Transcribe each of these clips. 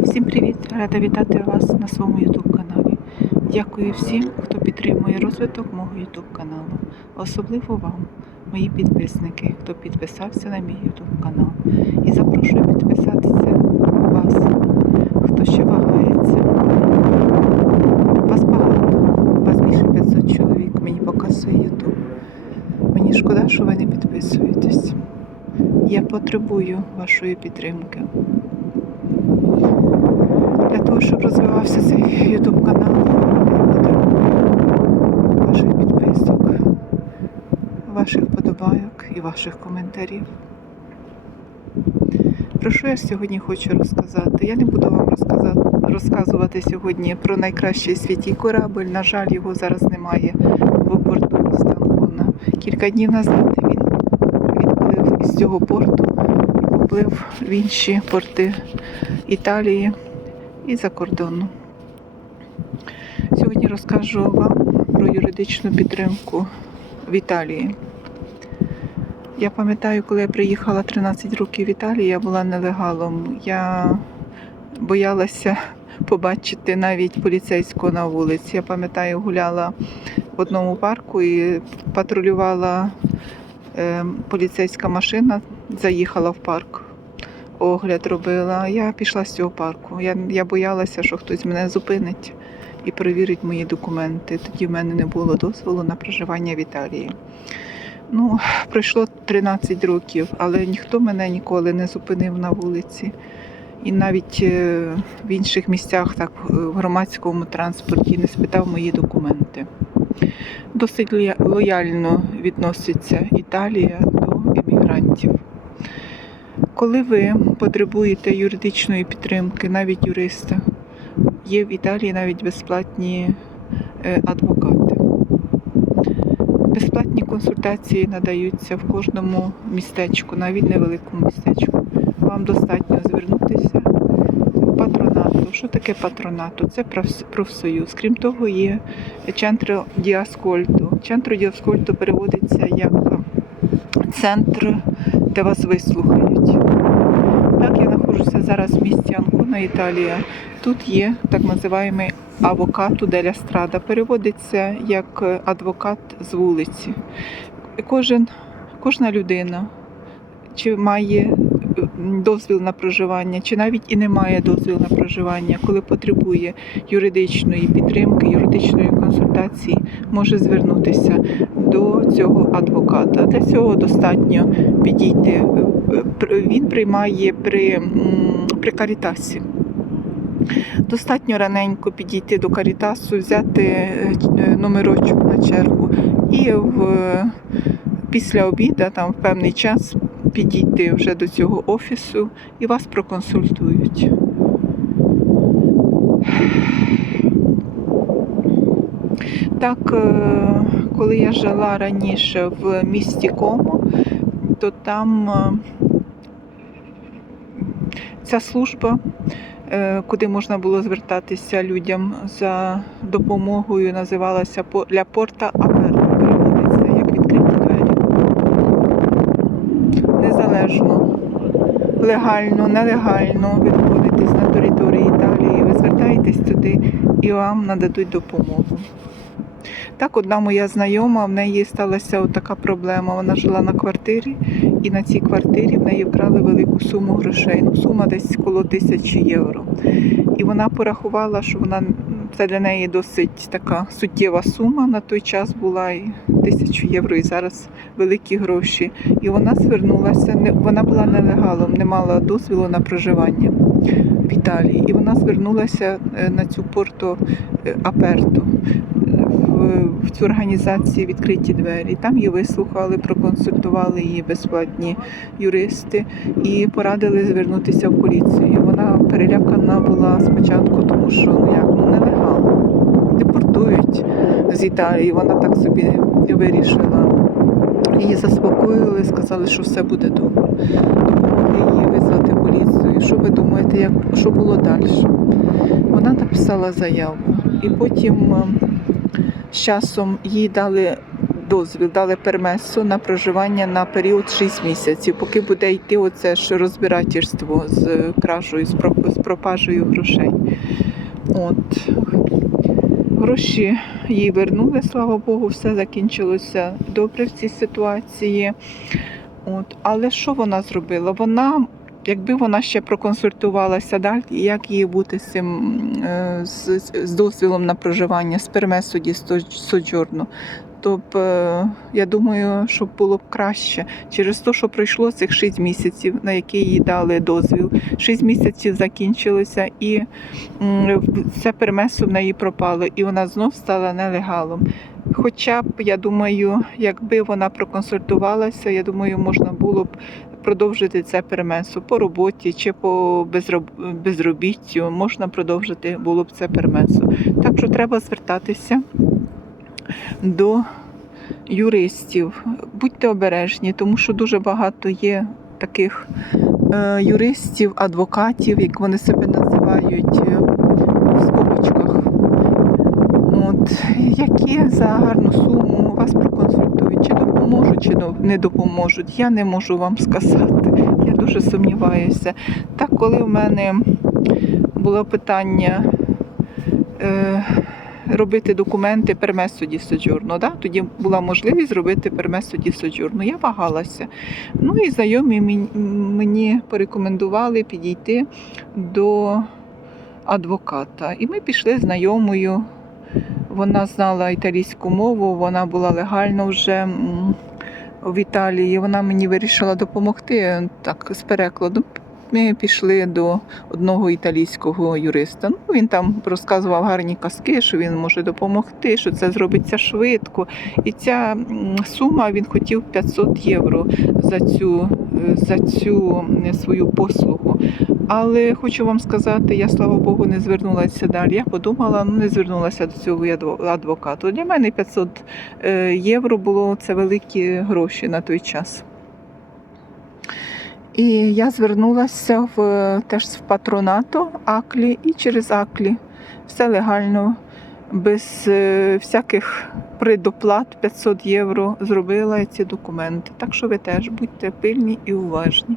Всім привіт! Рада вітати вас на своєму YouTube каналі. Дякую всім, хто підтримує розвиток мого YouTube каналу. Особливо вам, мої підписники, хто підписався на мій YouTube канал. І запрошую підписатися вас, хто ще вагається. Вас багато, вас більше 500 чоловік, мені показує YouTube. Мені шкода, що ви не підписуєтесь. Я потребую вашої підтримки. Того, щоб розвивався цей YouTube канал, я потребую ваших підписок, ваших вподобайок і ваших коментарів. Про що я сьогодні хочу розказати? Я не буду вам розказувати сьогодні про найкращий світі корабль. На жаль, його зараз немає в порту міста Анкона. Кілька днів назад він відплив із цього порту і поплив в інші порти Італії і за кордону. Сьогодні розкажу вам про юридичну підтримку в Італії. Я пам'ятаю, коли я приїхала 13 років в Італію, я була нелегалом. Я боялася побачити навіть поліцейського на вулиці. Я пам'ятаю, гуляла в одному парку і патрулювала е, поліцейська машина, заїхала в парк огляд робила. Я пішла з цього парку. Я, я боялася, що хтось мене зупинить і перевірить мої документи. Тоді в мене не було дозволу на проживання в Італії. Ну, пройшло 13 років, але ніхто мене ніколи не зупинив на вулиці. І навіть е, в інших місцях, так е, в громадському транспорті, не спитав мої документи. Досить лояльно відноситься Італія. Коли ви потребуєте юридичної підтримки, навіть юриста, є в Італії навіть безплатні е, адвокати. Безплатні консультації надаються в кожному містечку, навіть невеликому містечку. Вам достатньо звернутися в патронату. Що таке патронату? Це профсоюз. Крім того, є центро діаскольту. Центро діаскольту переводиться як центр, де вас вислухають. Так, я знаходжуся зараз в місті Анкуна, Італія. Тут є так називаємо авокату деля страда. Переводиться як адвокат з вулиці. Кожен, кожна людина, чи має дозвіл на проживання, чи навіть і не має дозвіл на проживання, коли потребує юридичної підтримки, юридичної консультації, може звернутися до цього адвоката. Для цього достатньо підійти. Він приймає при, при карітасі. Достатньо раненько підійти до карітасу, взяти е, е, номерочок на чергу і в, після обіду, там в певний час, підійти вже до цього офісу і вас проконсультують. Так, е, коли я жила раніше в місті Комо, то там е, ця служба, е, куди можна було звертатися людям за допомогою, називалася «По- «Ля порта аперта», переводиться як відкриті двері. Незалежно, легально, нелегально ви знаходитесь на території Італії, ви звертаєтесь туди і вам нададуть допомогу. Так, одна моя знайома, в неї сталася така проблема. Вона жила на квартирі, і на цій квартирі в неї вкрали велику суму грошей. Ну, сума десь коло тисячі євро. І вона порахувала, що вона це для неї досить така суттєва сума на той час була і тисячу євро, і зараз великі гроші. І вона звернулася, вона була нелегалом, не мала дозволу на проживання в Італії. І вона звернулася е, на цю порту е, Аперту в, цю організацію відкриті двері. Там її вислухали, проконсультували її безплатні юристи і порадили звернутися в поліцію. Вона перелякана була спочатку, тому що ну як ну нелегально. Депортують з Італії. Вона так собі вирішила. Її заспокоїли, сказали, що все буде добре. Допомогли їй визвати поліцію. Що ви думаєте, як що було далі? Вона написала заяву, і потім е, часом їй дали дозвіл, дали пермесу на проживання на період 6 місяців, поки буде йти оце ж розбирательство з кражею, з з пропажею грошей. От. Гроші їй вернули, слава Богу, все закінчилося добре в цій ситуації. От. Але що вона зробила? Вона, якби вона ще проконсультувалася далі, як їй бути з цим е, з, з дозвілом на проживання з пермесоді соджорну, то б е, я думаю, що було б краще через те, що пройшло цих 6 місяців, на які їй дали дозвіл. 6 місяців закінчилося, і це пермесо в неї пропало, і вона знов стала нелегалом. Хоча б, я думаю, якби вона проконсультувалася, я думаю, можна було б продовжити це перемесо по роботі чи по безробіттю, можна продовжити було б це перемесо. Так що треба звертатися до юристів. Будьте обережні, тому що дуже багато є таких е, юристів, адвокатів, як вони себе називають е, в скобочках. От, які за гарну суму вас проконсультують, чи допоможуть, чи не допоможуть. Я не можу вам сказати. Я дуже сумніваюся. Так, коли в мене було питання е, робити документи пермесо ді соджурно, да? тоді була можливість зробити пермесо ді соджурно. Я вагалася. Ну і знайомі мені порекомендували підійти до адвоката. І ми пішли знайомою. Вона знала італійську мову, вона була легально вже в Італії. Вона мені вирішила допомогти так з перекладом. Ми пішли до одного італійського юриста. Ну, він там розказував гарні казки, що він може допомогти, що це зробиться швидко. І ця сума він хотів 500 євро за цю, за цю свою послугу. Але хочу вам сказати, я слава Богу не звернулася далі. Я подумала, ну не звернулася до цього адво- адвокату. Для мене 500 е, євро було це великі гроші на той час. І я звернулася в е, теж в патронату Аклі і через Аклі. Все легально, без е, всяких предоплат 500 євро зробила ці документи. Так що ви теж будьте пильні і уважні.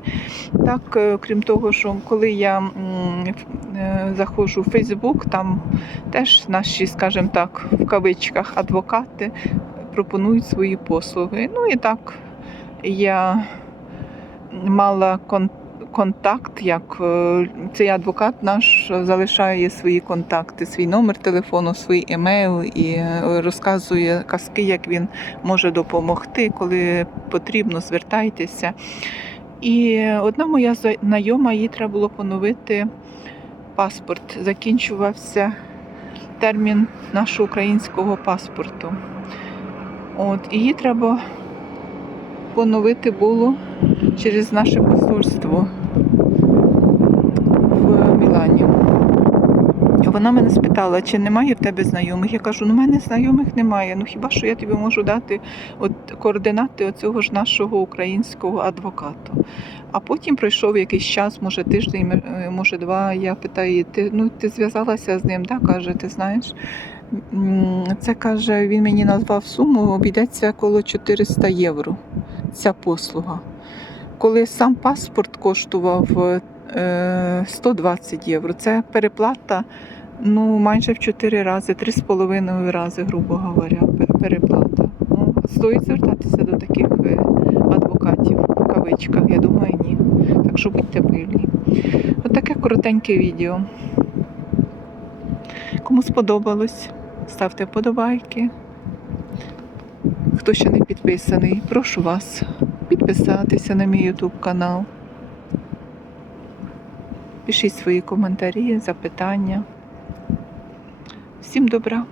Так, е, крім того, що коли я е, заходжу в Фейсбук, там теж наші, скажімо так, в кавичках адвокати пропонують свої послуги. Ну і так я мала кон- контакт, як е, цей адвокат наш залишає свої контакти, свій номер телефону, свій емейл і е, розказує казки, як він може допомогти, коли потрібно, звертайтеся. І одна моя знайома, їй треба було поновити паспорт. Закінчувався термін нашого українського паспорту. От, і їй треба поновити було через наше посольство в Мілані. Вона мене спитала, чи немає в тебе знайомих. Я кажу, ну в мене знайомих немає. Ну хіба що я тобі можу дати от координати оцього ж нашого українського адвоката. А потім пройшов якийсь час, може тиждень, е, може два. Я питаю, ти ну ти зв'язалася з ним? Да, каже, ти знаєш. Це каже, він мені назвав суму, обійдеться коло 400 євро. Ця послуга. Коли сам паспорт коштував е, 120 євро, це переплата ну, майже в 4 рази, 3,5 рази, грубо говоря, переплата. Ну, стоїть звертатися до таких е, адвокатів в кавичках, я думаю, ні. Так що будьте пильні. От таке коротеньке відео. Кому сподобалось, ставте вподобайки. Хто ще не підписаний, прошу вас підписатися на мій YouTube канал. Пишіть свої коментарі, запитання. Всім добра!